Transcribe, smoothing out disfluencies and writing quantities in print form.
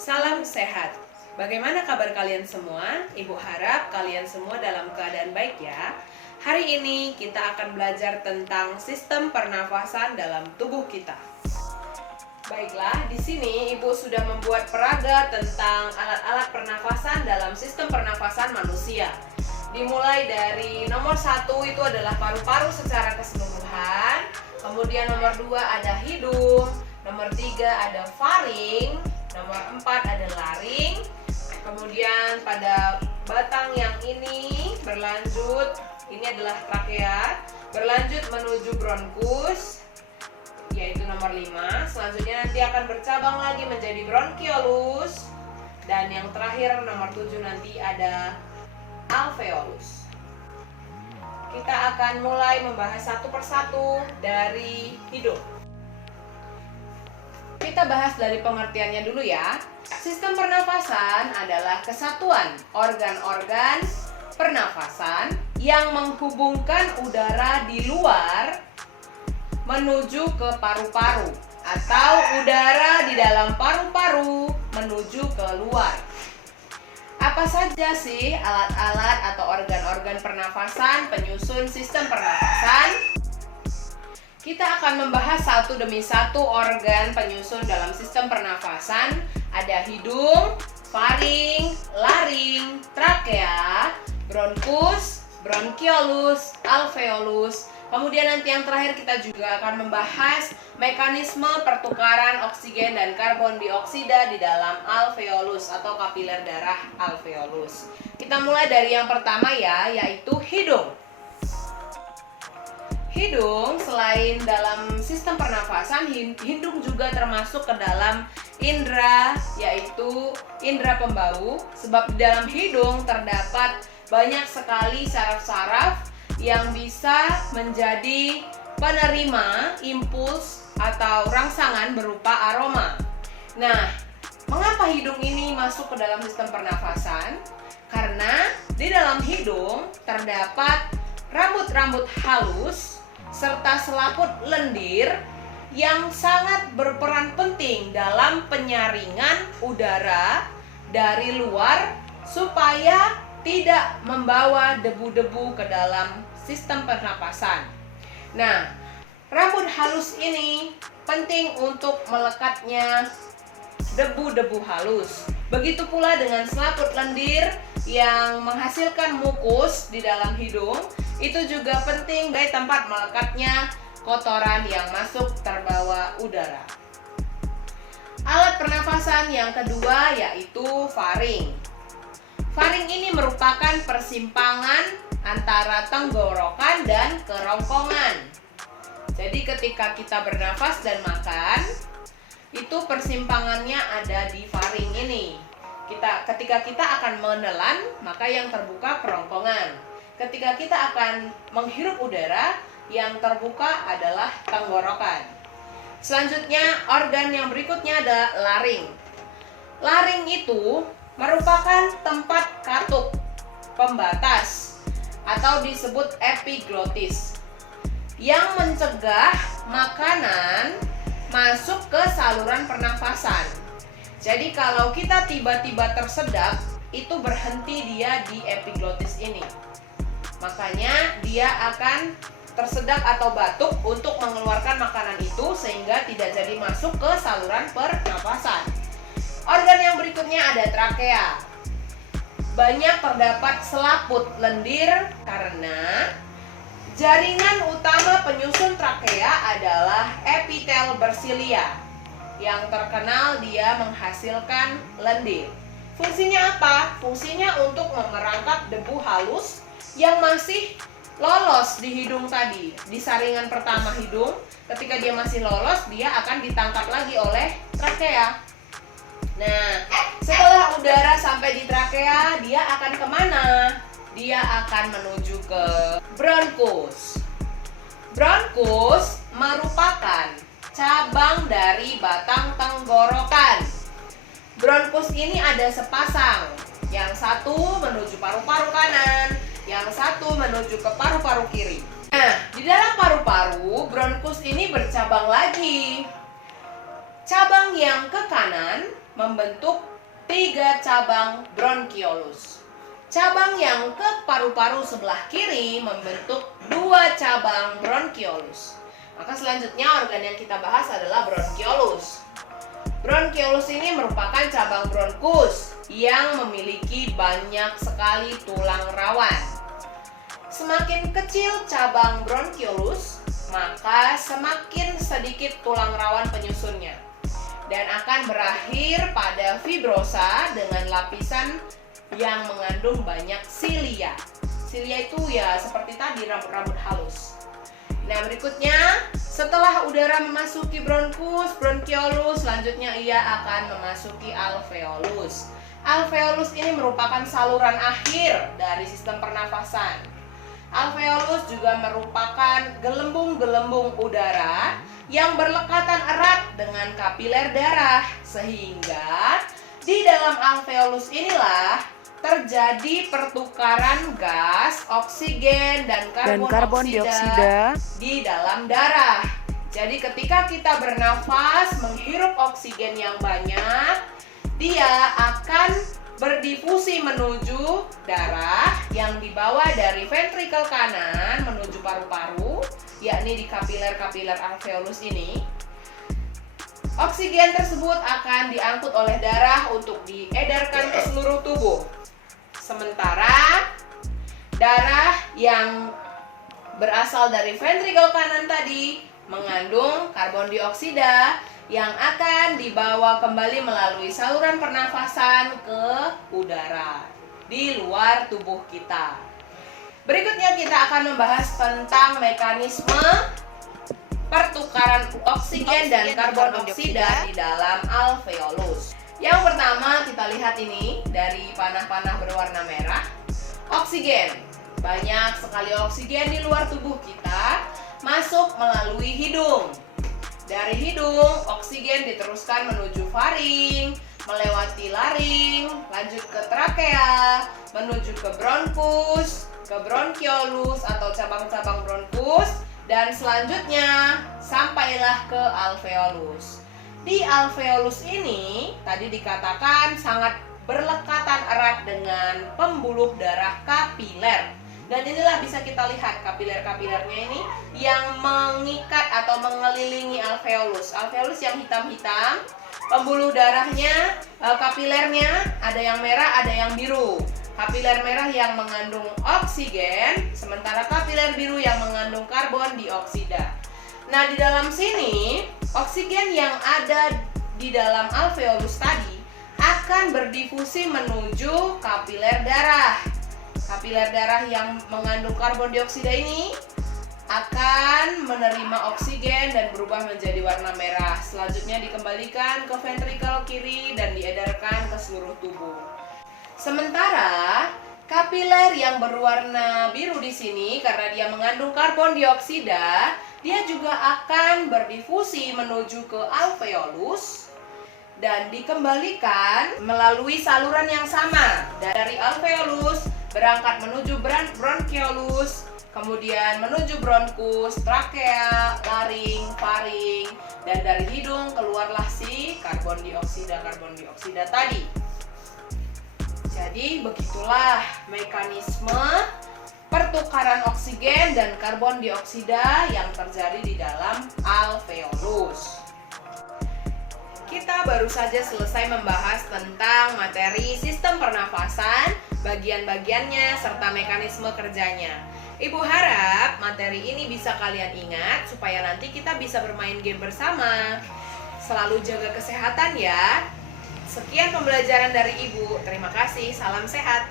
Salam sehat. Bagaimana kabar kalian semua? Ibu harap kalian semua dalam keadaan baik ya. Hari ini kita akan belajar tentang sistem pernafasan dalam tubuh kita. Baiklah, di sini Ibu sudah membuat peraga tentang alat-alat pernafasan dalam sistem pernafasan manusia. Dimulai dari nomor 1 itu adalah paru-paru secara keseluruhan. Kemudian nomor 2 ada hidung. Nomor 3 ada faring. Nomor 4 ada laring. Kemudian pada batang yang ini berlanjut, ini adalah trakea, berlanjut menuju bronkus, yaitu nomor 5. Selanjutnya nanti akan bercabang lagi menjadi bronkiolus. Dan yang terakhir nomor 7 nanti ada alveolus. Kita akan mulai membahas satu persatu dari hidung. Kita bahas dari pengertiannya dulu ya. Sistem pernafasan adalah kesatuan organ-organ pernafasan yang menghubungkan udara di luar menuju ke paru-paru atau udara di dalam paru-paru menuju ke luar. Apa saja sih alat-alat atau organ-organ pernafasan penyusun sistem pernafasan? Kita akan membahas satu demi satu organ penyusun dalam sistem pernafasan. Ada hidung, faring, laring, trakea, bronkus, bronkiolus, alveolus. Kemudian nanti yang terakhir kita juga akan membahas mekanisme pertukaran oksigen dan karbon dioksida di dalam alveolus atau kapiler darah alveolus. Kita mulai dari yang pertama ya, yaitu hidung. Hidung selain dalam sistem pernafasan, hidung juga termasuk ke dalam indera, yaitu indera pembau. Sebab di dalam hidung terdapat banyak sekali saraf-saraf yang bisa menjadi penerima impuls atau rangsangan berupa aroma. Nah, mengapa hidung ini masuk ke dalam sistem pernafasan? Karena di dalam hidung terdapat rambut-rambut halus serta selaput lendir yang sangat berperan penting dalam penyaringan udara dari luar supaya tidak membawa debu-debu ke dalam sistem pernapasan. Nah, rambut halus ini penting untuk melekatnya debu-debu halus. Begitu pula dengan selaput lendir yang menghasilkan mukus di dalam hidung, itu juga penting dari tempat melekatnya kotoran yang masuk terbawa udara. Alat pernafasan yang kedua yaitu faring. Faring ini merupakan persimpangan antara tenggorokan dan kerongkongan. Jadi ketika kita bernafas dan makan, itu persimpangannya ada di faring ini. Ketika kita akan menelan, maka yang terbuka kerongkongan. Ketika kita akan menghirup udara, yang terbuka adalah tenggorokan. Selanjutnya, organ yang berikutnya ada laring. Laring itu merupakan tempat katup pembatas atau disebut epiglotis yang mencegah makanan masuk ke saluran pernafasan. Jadi kalau kita tiba-tiba tersedak, itu berhenti dia di epiglotis ini. Makanya dia akan tersedak atau batuk untuk mengeluarkan makanan itu sehingga tidak jadi masuk ke saluran pernapasan. Organ yang berikutnya ada trakea. Banyak terdapat selaput lendir karena jaringan utama penyusun trakea adalah epitel bersilia. Yang terkenal dia menghasilkan lendir. Fungsinya apa? Fungsinya untuk merangkap debu halus yang masih lolos di hidung tadi. Di saringan pertama hidung, ketika dia masih lolos, dia akan ditangkap lagi oleh trakea. Nah, setelah udara sampai di trakea, dia akan kemana? Dia akan menuju ke bronkus. Bronkus merupakan cabang dari batang tenggorokan. Bronkus ini ada sepasang. Yang satu menuju paru-paru kanan, yang satu menuju ke paru-paru kiri. Nah, di dalam paru-paru, bronkus ini bercabang lagi. Cabang yang ke kanan membentuk 3 cabang bronkiolus. Cabang yang ke paru-paru sebelah kiri membentuk 2 cabang bronkiolus. Maka selanjutnya organ yang kita bahas adalah bronkiolus. Bronkiolus ini merupakan cabang bronkus yang memiliki banyak sekali tulang rawan. Semakin kecil cabang bronkiolus, maka semakin sedikit tulang rawan penyusunnya dan akan berakhir pada fibrosa dengan lapisan yang mengandung banyak silia. Silia itu ya seperti tadi, rambut-rambut halus. Nah, berikutnya setelah udara memasuki bronkiolus, selanjutnya ia akan memasuki alveolus. Alveolus ini merupakan saluran akhir dari sistem pernafasan. Alveolus juga merupakan gelembung-gelembung udara yang berlekatan erat dengan kapiler darah, sehingga di dalam alveolus inilah terjadi pertukaran gas, oksigen, dan karbon dioksida di dalam darah. Jadi ketika kita bernafas menghirup oksigen yang banyak, dia akan berdifusi menuju darah yang dibawa dari ventrikel kanan menuju paru-paru, yakni di kapiler-kapiler alveolus ini. Oksigen tersebut akan diangkut oleh darah untuk diedarkan ke seluruh tubuh. Sementara darah yang berasal dari ventrikel kanan tadi mengandung karbon dioksida yang akan dibawa kembali melalui saluran pernafasan ke udara di luar tubuh kita. Berikutnya kita akan membahas tentang mekanisme pertukaran oksigen dan karbon dioksida di dalam alveolus. Yang pertama kita lihat ini dari panah-panah berwarna merah. Oksigen. Banyak sekali oksigen di luar tubuh kita masuk melalui hidung. Dari hidung, oksigen diteruskan menuju faring, melewati laring, lanjut ke trakea, menuju ke bronkus, ke bronkiolus atau cabang-cabang bronkus, dan selanjutnya sampailah ke alveolus. Di alveolus ini tadi dikatakan sangat berlekatan erat dengan pembuluh darah kapiler. Dan inilah bisa kita lihat kapiler-kapilernya ini yang mengikat atau mengelilingi alveolus. Alveolus yang hitam-hitam, pembuluh darahnya, kapilernya ada yang merah, ada yang biru. Kapiler merah yang mengandung oksigen, sementara kapiler biru yang mengandung karbon dioksida. Nah, di dalam sini oksigen yang ada di dalam alveolus tadi akan berdifusi menuju kapiler darah. Kapiler darah yang mengandung karbon dioksida ini akan menerima oksigen dan berubah menjadi warna merah. Selanjutnya dikembalikan ke ventrikel kiri dan diedarkan ke seluruh tubuh. Sementara kapiler yang berwarna biru di sini karena dia mengandung karbon dioksida, dia juga akan berdifusi menuju ke alveolus dan dikembalikan melalui saluran yang sama. Dari alveolus berangkat menuju bronkiolus, kemudian menuju bronkus, trakea, laring, faring, dan dari hidung keluarlah si karbon dioksida tadi. Jadi begitulah mekanisme pertukaran oksigen dan karbon dioksida yang terjadi di dalam alveolus. Kita baru saja selesai membahas tentang materi sistem pernafasan, bagian-bagiannya, serta mekanisme kerjanya. Ibu harap materi ini bisa kalian ingat supaya nanti kita bisa bermain game bersama. Selalu jaga kesehatan ya. Sekian pembelajaran dari Ibu. Terima kasih. Salam sehat.